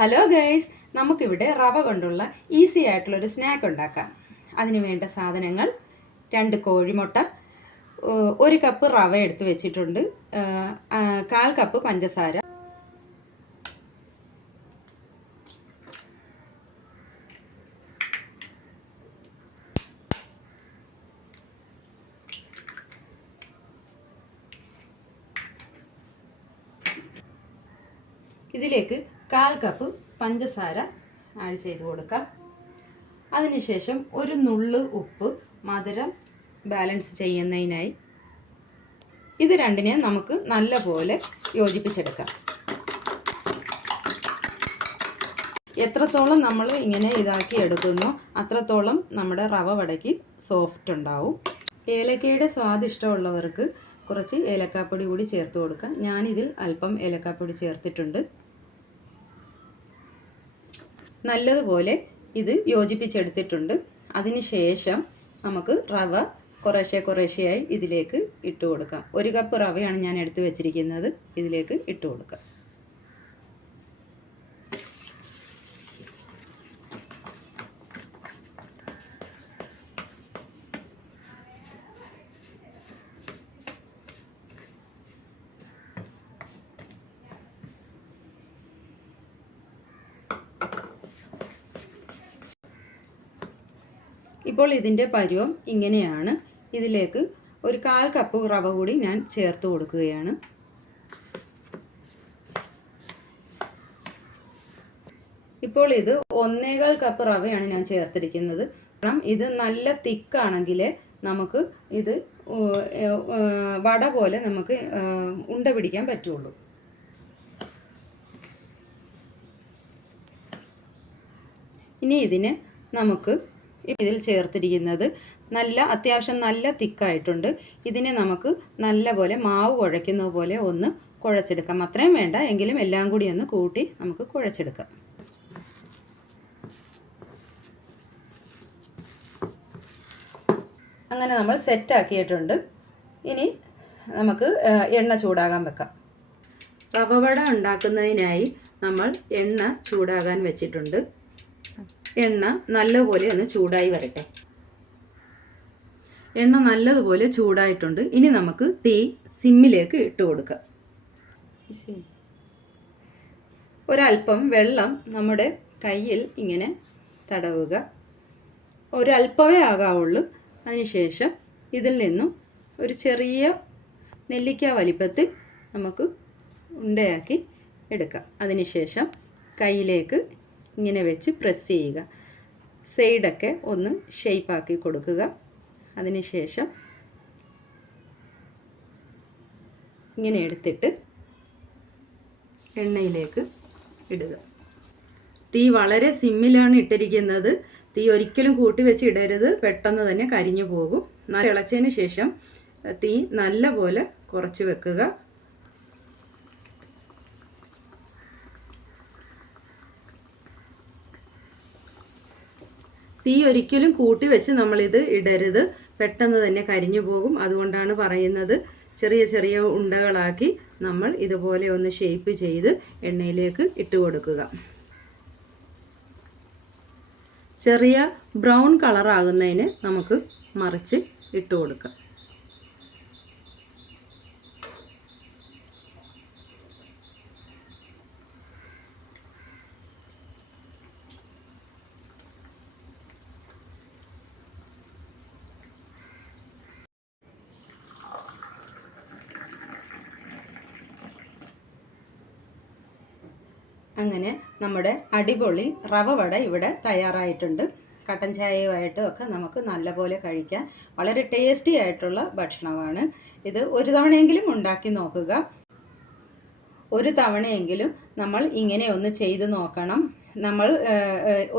Hello guys, നമുക്കിവിടെ റവ കൊണ്ടുള്ള ഈസി ആയിട്ടുള്ളൊരു സ്നാക്ക് ഉണ്ടാക്കാം. അതിന് വേണ്ട സാധനങ്ങൾ: 2 കോഴിമുട്ട, 1 കപ്പ് റവ എടുത്ത് വെച്ചിട്ടുണ്ട്, 1/4 കപ്പ് പഞ്ചസാര, ഇതിലേക്ക് 1/4 കപ്പ് പഞ്ചസാര ആഡ് ചെയ്ത് കൊടുക്കാം. അതിനുശേഷം ഒരു നുള്ള് ഉപ്പ്, മധുരം ബാലൻസ് ചെയ്യുന്നതിനായി. ഇത് രണ്ടിനെ നമുക്ക് നല്ലപോലെ യോജിപ്പിച്ചെടുക്കാം. എത്രത്തോളം നമ്മൾ ഇങ്ങനെ ഇതാക്കി എടുക്കുന്നോ അത്രത്തോളം നമ്മുടെ റവ വടയ്ക്ക് സോഫ്റ്റ് ഉണ്ടാവും. ഏലക്കയുടെ സ്വാദ് ഇഷ്ടമുള്ളവർക്ക് കുറച്ച് ഏലക്കാപ്പൊടി കൂടി ചേർത്ത് കൊടുക്കാം. ഞാനിതിൽ അല്പം ഏലക്കാപ്പൊടി ചേർത്തിട്ടുണ്ട്. നല്ലതുപോലെ ഇത് യോജിപ്പിച്ചെടുത്തിട്ടുണ്ട്. അതിനുശേഷം നമുക്ക് റവ കുറേശ്ശെയായി ഇതിലേക്ക് ഇട്ട് കൊടുക്കാം. 1 കപ്പ് റവയാണ് ഞാൻ എടുത്ത് വെച്ചിരിക്കുന്നത്. ഇതിലേക്ക് ഇട്ട് കൊടുക്കാം. ഇപ്പോൾ ഇതിൻ്റെ പരുവം ഇങ്ങനെയാണ്. ഇതിലേക്ക് ഒരു 1/4 കപ്പ് റവ കൂടി ഞാൻ ചേർത്ത് കൊടുക്കുകയാണ്. ഇപ്പോൾ ഇത് 1/4 കപ്പ് റവയാണ് ഞാൻ ചേർത്തിരിക്കുന്നത്. കാരണം ഇത് നല്ല തിക്കാണെങ്കിൽ നമുക്ക് ഇത് വട പോലെ നമുക്ക് ഉണ്ട പിടിക്കാൻ പറ്റുള്ളൂ. ഇനി ഇതിനെ നമുക്ക് ഇതിൽ ചേർത്തിരിക്കുന്നത് അത്യാവശ്യം നല്ല തിക്കായിട്ടുണ്ട്. ഇതിനെ നമുക്ക് നല്ലപോലെ മാവ് കുഴയ്ക്കുന്നത് പോലെ ഒന്ന് കുഴച്ചെടുക്കാം. അത്രയും വേണ്ട, എങ്കിലും എല്ലാം കൂടി ഒന്ന് കൂട്ടി നമുക്ക് കുഴച്ചെടുക്കാം. അങ്ങനെ നമ്മൾ സെറ്റാക്കിയിട്ടുണ്ട്. ഇനി നമുക്ക് എണ്ണ ചൂടാകാൻ വെക്കാം. റവ വട ഉണ്ടാക്കുന്നതിനായി നമ്മൾ എണ്ണ ചൂടാകാൻ വെച്ചിട്ടുണ്ട്. എണ്ണ നല്ലപോലെ ഒന്ന് ചൂടായി വരട്ടെ. എണ്ണ നല്ലതുപോലെ ചൂടായിട്ടുണ്ട്. ഇനി നമുക്ക് തീ സിമ്മിലേക്ക് ഇട്ട് കൊടുക്കാം. ഒരല്പം വെള്ളം നമ്മുടെ കയ്യിൽ ഇങ്ങനെ തടവുക. ഒരല്പമേ ആകാവുള്ളൂ. അതിനുശേഷം ഇതിൽ നിന്നും ഒരു ചെറിയ നെല്ലിക്ക വലിപ്പത്തിൽ നമുക്ക് ഉണ്ടയാക്കി എടുക്കാം. അതിനുശേഷം കയ്യിലേക്ക് ഇങ്ങനെ വെച്ച് പ്രസ് ചെയ്യുക. സൈഡൊക്കെ ഒന്ന് ഷേപ്പാക്കി കൊടുക്കുക. അതിനുശേഷം ഇങ്ങനെ എടുത്തിട്ട് എണ്ണയിലേക്ക് ഇടുക. തീ വളരെ സിമ്മിലാണ് ഇട്ടിരിക്കുന്നത്. തീ ഒരിക്കലും കൂട്ടി വെച്ച് ഇടരുത്, പെട്ടെന്ന് തന്നെ കരിഞ്ഞു പോകും. തിളച്ചതിന് ശേഷം തീ നല്ലപോലെ കുറച്ച് വെക്കുക. തീ ഒരിക്കലും കൂട്ടി വെച്ച് നമ്മളിത് ഇടരുത്, പെട്ടെന്ന് തന്നെ കരിഞ്ഞു പോകും. അതുകൊണ്ടാണ് പറയുന്നത്. ചെറിയ ഉണ്ടകളാക്കി നമ്മൾ ഇതുപോലെ ഒന്ന് ഷേപ്പ് ചെയ്ത് എണ്ണയിലേക്ക് ഇട്ട് കൊടുക്കുക. ചെറിയ ബ്രൗൺ കളറാകുന്നതിന് നമുക്ക് മറിച്ച് ഇട്ട് കൊടുക്കാം. അങ്ങനെ നമ്മുടെ അടിപൊളി റവ വട ഇവിടെ തയ്യാറായിട്ടുണ്ട്. കട്ടൻ ചായയുമായിട്ടും ഒക്കെ നമുക്ക് നല്ലപോലെ കഴിക്കാൻ വളരെ ടേസ്റ്റി ആയിട്ടുള്ള ഭക്ഷണമാണ്. ഇത് ഒരു തവണയെങ്കിലും ഉണ്ടാക്കി നോക്കുക. ഒരു തവണയെങ്കിലും നമ്മൾ ഇങ്ങനെ ഒന്ന് ചെയ്ത് നോക്കണം. നമ്മൾ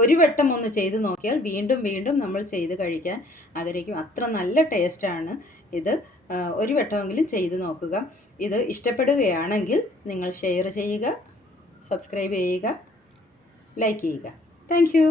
ഒരു വട്ടം ഒന്ന് ചെയ്ത് നോക്കിയാൽ വീണ്ടും നമ്മൾ ചെയ്ത് കഴിക്കാൻ ആഗ്രഹിക്കും. അത്ര നല്ല ടേസ്റ്റാണ് ഇത്. ഒരു വട്ടമെങ്കിലും ചെയ്ത് നോക്കുക. ഇത് ഇഷ്ടപ്പെടുകയാണെങ്കിൽ നിങ്ങൾ ഷെയർ ചെയ്യുക, സബ്സ്ക്രൈബ് ചെയ്യുക, ലൈക്ക് ചെയ്യുക. Thank you.